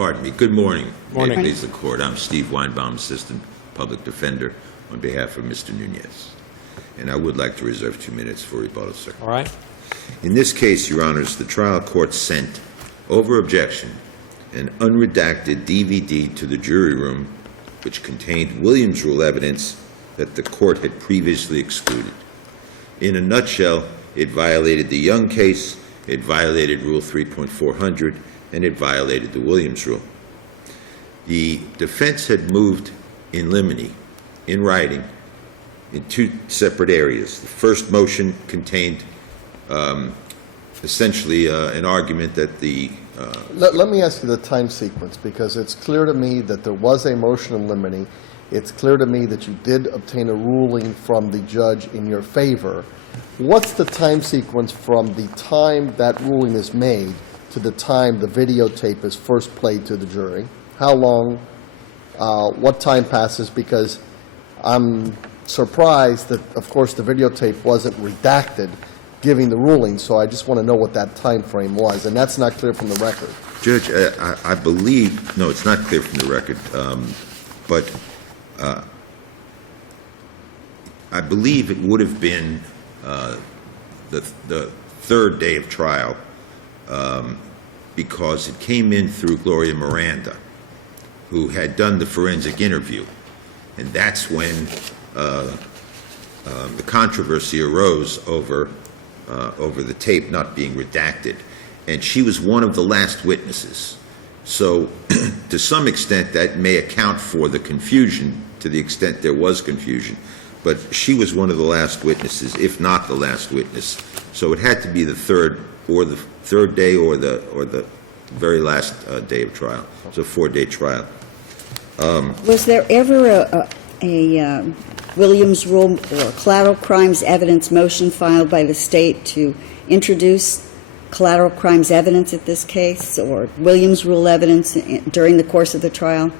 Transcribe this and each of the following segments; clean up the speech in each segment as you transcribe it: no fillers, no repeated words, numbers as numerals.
pardon me. Good morning. Morning. May it please the Court. I'm Steve Weinbaum, Assistant Public Defender, on behalf of Mr. Nunez. And I would like to reserve 2 minutes for rebuttal, sir. All right. In this case, Your Honors, the trial court sent, over objection, an unredacted DVD to the jury room which contained Williams Rule evidence that the court had previously excluded. In a nutshell, it violated the Young case, it violated Rule 3.400, and it violated the Williams Rule. The defense had moved in limine, in writing, in 2 separate areas. The first motion contained essentially an argument that the Let me ask you the time sequence, because it's clear to me that there was a motion in limine. It's clear to me that you did obtain a ruling from the judge in your favor. What's the time sequence from the time that ruling is made to the time the videotape is first played to the jury? How long, what time passes? Because I'm surprised that, of course, the videotape wasn't redacted giving the ruling, so I just want to know what that time frame was, and that's not clear from the record. Judge, I believe, no, it's not clear from the record, but I believe it would have been the third day of trial, because it came in through Gloria Miranda, who had done the forensic interview, and that's when the controversy arose over the tape not being redacted, and she was one of the last witnesses. So to some extent that may account for the confusion, to the extent there was confusion, but she was one of the last witnesses, if not the last witness. So it had to be the third day or the very last day of trial. It's a 4-day trial. Was there ever a Williams Rule or collateral crimes evidence motion filed by the state to introduce collateral crimes evidence at this case, or Williams Rule evidence during the course of the trial?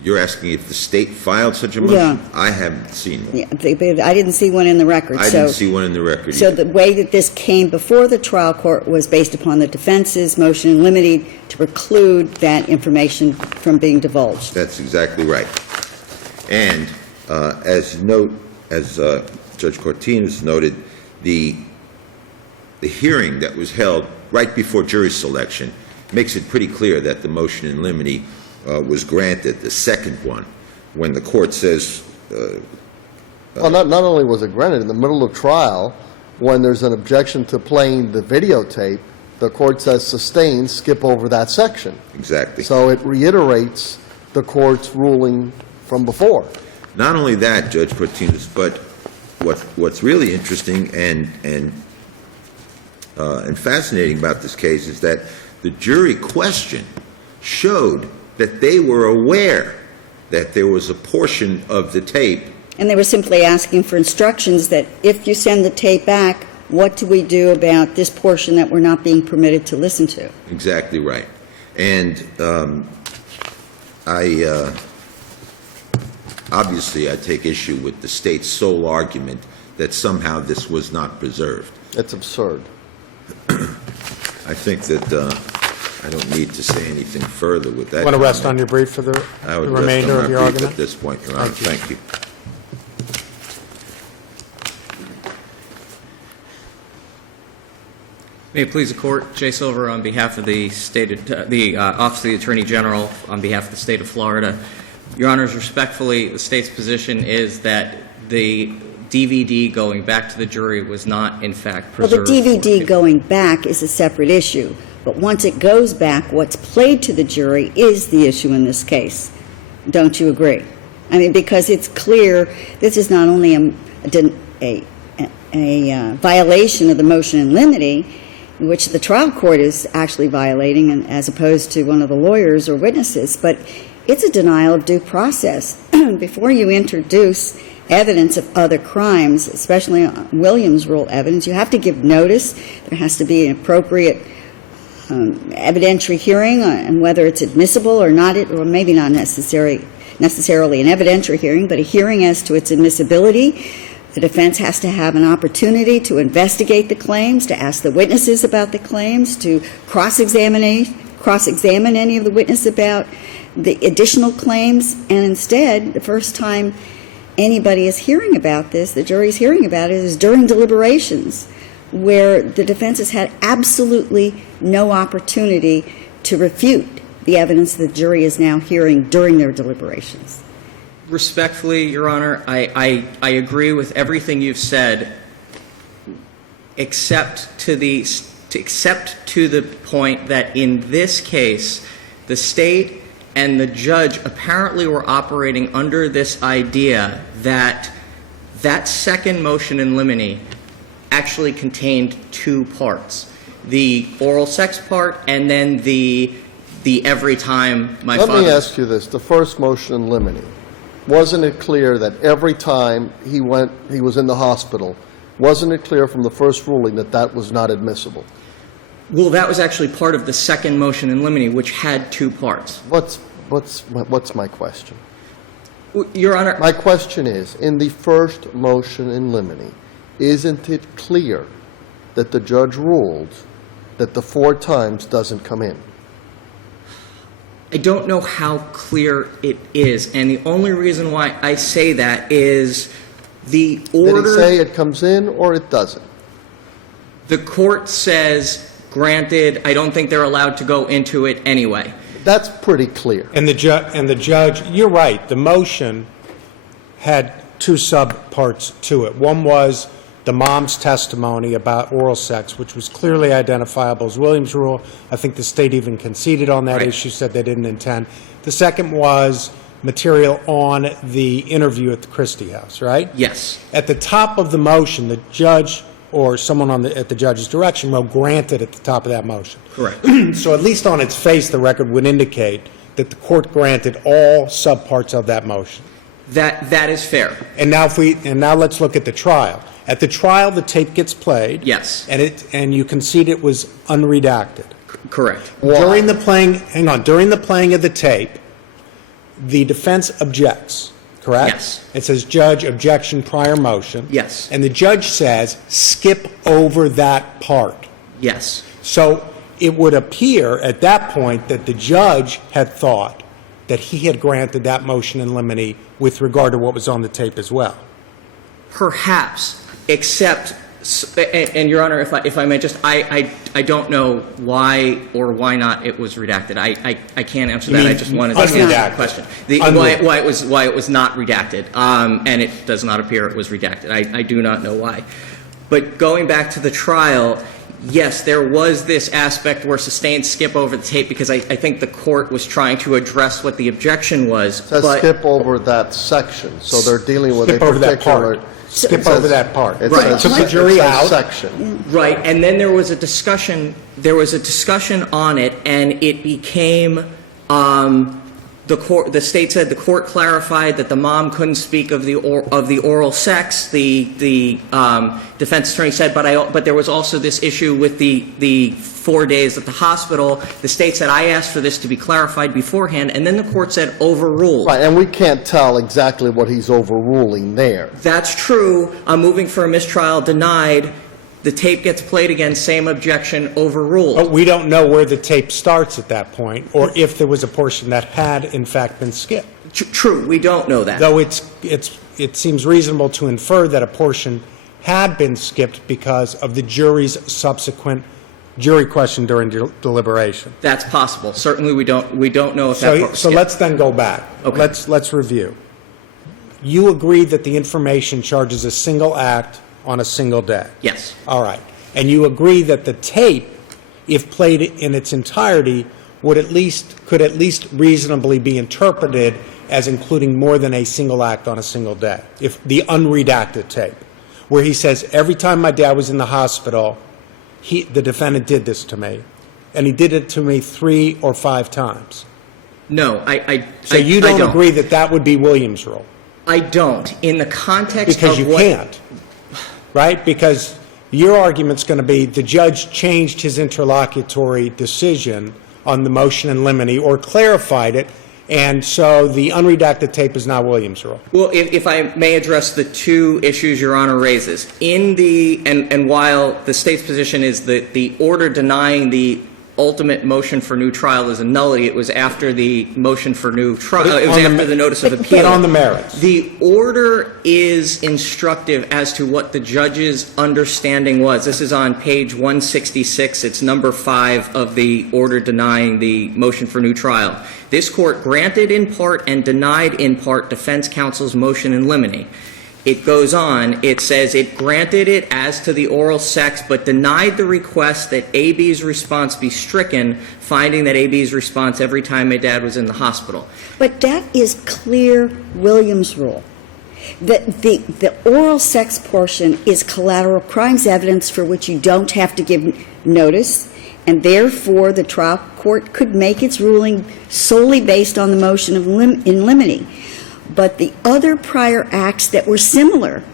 You're asking if the state filed such a motion? Yeah. I haven't seen one. Yeah, I didn't see one in the record. I didn't see one in the record So either. the way that this came before the trial court was based upon the defense's motion in limine to preclude that information from being divulged. That's exactly right. And as you note, as Judge Cortines noted, the hearing that was held right before jury selection makes it pretty clear that the motion in limine was granted, the second one, when the court says... Well, not only was it granted, in the middle of trial, when there's an objection to playing the videotape, the court says sustained, skip over that section. Exactly. So it reiterates the court's ruling from before. Not only that, Judge Cortines, but what's really interesting and fascinating about this case is that the jury question showed that they were aware that there was a portion of the tape. And they were simply asking for instructions that if you send the tape back, what do we do about this portion that we're not being permitted to listen to? Exactly right. And obviously I take issue with the state's sole argument that somehow this was not preserved. It's absurd. I think that I don't need to say anything further with that. Want to rest on your brief for the I would remainder rest on of your my brief argument? at this point, Your Honor. Thank you. May it please the Court, Jay Silver on behalf of the Office of the Attorney General on behalf of the State of Florida. Your Honors, respectfully, the State's position is that the DVD going back to the jury was not, in fact, preserved. Well, the DVD going back is a separate issue. But once it goes back, what's played to the jury is the issue in this case. Don't you agree? I mean, because it's clear this is not only a violation of the motion in limine, which the trial court is actually violating, and as opposed to one of the lawyers or witnesses, but it's a denial of due process. Before you introduce evidence of other crimes, especially Williams Rule evidence, you have to give notice. There has to be an appropriate evidentiary hearing on whether it's admissible or not, or maybe not necessarily an evidentiary hearing, but a hearing as to its admissibility. The defense has to have an opportunity to investigate the claims, to ask the witnesses about the claims, to cross-examine cross-examine any of the witness about the additional claims, and instead, the first time anybody is hearing about this, the jury's hearing about it, is during deliberations, where the defense has had absolutely no opportunity to refute the evidence the jury is now hearing during their deliberations. Respectfully, Your Honor, I agree with everything you've said, except to the point that in this case, the state and the judge apparently were operating under this idea that that second motion in limine actually contained two parts: the oral sex part and then the every time my father... Let me ask you this. The first motion in limine, wasn't it clear that every time he was in the hospital, wasn't it clear from the first ruling that that was not admissible? Well, that was actually part of the second motion in limine, which had two parts. What's my question? Your Honor... My question is, in the first motion in limine, isn't it clear that the judge ruled that the 4 times doesn't come in? I don't know how clear it is, and the only reason why I say that is the order... Did he say it comes in or it doesn't? The court says, granted, I don't think they're allowed to go into it anyway. That's pretty clear. And the judge, you're right, the motion had 2 subparts to it. One was the mom's testimony about oral sex, which was clearly identifiable as Williams' rule. I think the state even conceded on that issue, said they didn't intend. The second was material on the interview at the Christie House, right? Yes. At the top of the motion, the judge or someone at the judge's direction wrote granted at the top of that motion. Correct. So at least on its face, the record would indicate that the court granted all subparts of that motion. That is fair. And now let's look at the trial. At the trial, the tape gets played. Yes. And you concede it was unredacted. Correct. During the playing of the tape, the defense objects, correct? Yes. It says, judge, objection, prior motion. Yes. And the judge says, skip over that part. Yes. So it would appear at that point that the judge had thought that he had granted that motion in limine with regard to what was on the tape as well. Perhaps, except, and Your Honor, if I may just, I don't know why or why not it was redacted. I can't answer that. I just wanted to answer the question. Why it was not redacted, and it does not appear it was redacted. I do not know why. But going back to the trial, yes, there was this aspect where sustained skip over the tape because I think the court was trying to address what the objection was. It says skip over that section, so they're dealing with a particular... Skip over that part. Right. Took the jury out. Section. Right, and then there was a discussion. There was a discussion on it, and it became the state said the court clarified that the mom couldn't speak of the oral sex. The defense attorney said, but there was also this issue with the 4 days at the hospital. The state said, I asked for this to be clarified beforehand, and then the court said overruled. Right, and we can't tell exactly what he's overruling there. That's true. Moving for a mistrial denied. The tape gets played again, same objection, overruled. But we don't know where the tape starts at that point, or if there was a portion that had, in fact, been skipped. True, we don't know that. Though it seems reasonable to infer that a portion had been skipped because of the jury's subsequent jury question during deliberation. That's possible. Certainly, we don't know if that part was So skipped. let's then go back. Okay. Let's review. You agree that the information charges a single act on a single day? Yes. All right. And you agree that the tape, if played in its entirety, could at least reasonably be interpreted as including more than a single act on a single day. If the unredacted tape, where he says, every time my dad was in the hospital, the defendant did this to me, and he did it to me 3 or 5 times. No, So you don't agree that that would be Williams' rule? I don't. In the context Because of you what... can't, right? Because your argument's going to be the judge changed his interlocutory decision on the motion in limine or clarified it, and so the unredacted tape is not Williams' rule. Well, if I may address the 2 issues Your Honor raises. And while the State's position is that the order denying the ultimate motion for new trial is a nullity. It was after the motion for new trial. It was On the after me- the notice of appeal. But on the merits. The order is instructive as to what the judge's understanding was. This is on page 166. It's number 5 of the order denying the motion for new trial. This court granted in part and denied in part defense counsel's motion in limine. It goes on, it says it granted it as to the oral sex, but denied the request that AB's response be stricken, finding that AB's response every time my dad was in the hospital. But that is clear Williams rule. The oral sex portion is collateral crimes evidence for which you don't have to give notice, and therefore the trial court could make its ruling solely based on the motion of in limine. But the other prior acts that were similar,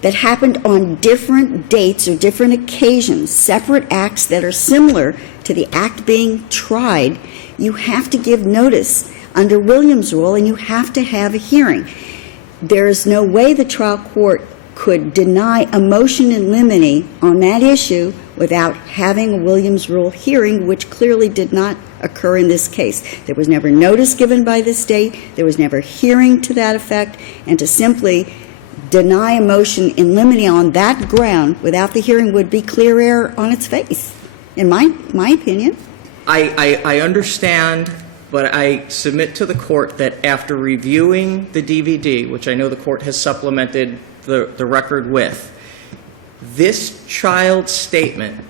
that happened on different dates or different occasions, separate acts that are similar to the act being tried, you have to give notice under Williams' rule, and you have to have a hearing. There is no way the trial court could deny a motion in limine on that issue without having a Williams rule hearing, which clearly did not occur in this case. There was never notice given by the state, there was never hearing to that effect, and to simply deny a motion in limine on that ground without the hearing would be clear error on its face, in my opinion. I understand, but I submit to the court that after reviewing the DVD, which I know the court has supplemented the record with, this child's statement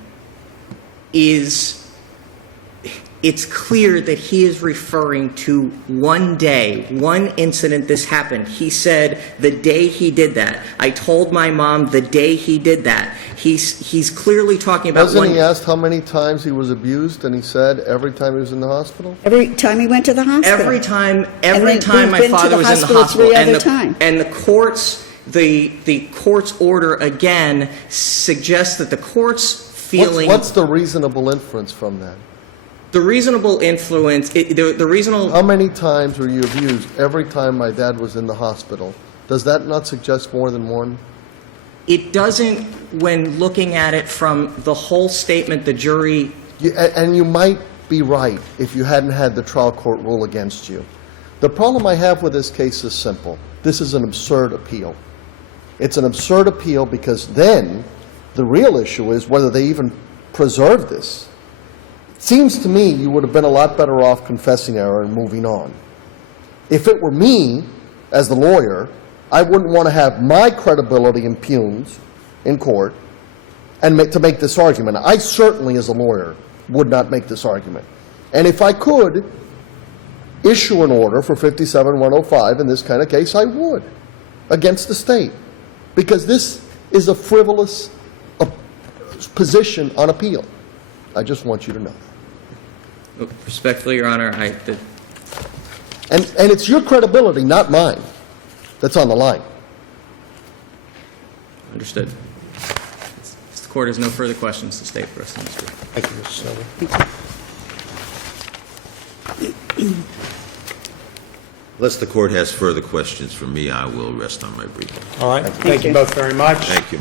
it's clear that he is referring to one day, one incident this happened. He said the day he did that. I told my mom the day he did that. He's clearly talking about Wasn't one. he asked how many times he was abused, and he said every time he was in the hospital? Every time he went to the hospital. Every time then my we've been to father the was in the hospital hospital, 3 other times. and the court's order again suggests that the court's feeling. What's the reasonable inference from that? The reasonable influence, the reasonable. How many times were you abused every time my dad was in the hospital? Does that not suggest more than one? It doesn't when looking at it from the whole statement, the jury. And you might be right if you hadn't had the trial court rule against you. The problem I have with this case is simple. This is an absurd appeal. It's an absurd appeal because then the real issue is whether they even preserve this. It seems to me you would have been a lot better off confessing error and moving on. If it were me, as the lawyer, I wouldn't want to have my credibility impugned in court and to make this argument. I certainly, as a lawyer, would not make this argument. And if I could issue an order for 57-105 in this kind of case, I would, against the state. Because this is a frivolous position on appeal. I just want you to know. Respectfully, Your Honor, And it's your credibility, not mine, that's on the line. understood. If the court has no further questions, the state rests on its brief. Thank you, Mr. Silver. Unless the court has further questions for me, I will rest on my brief. All right, thank you both very much. Thank you.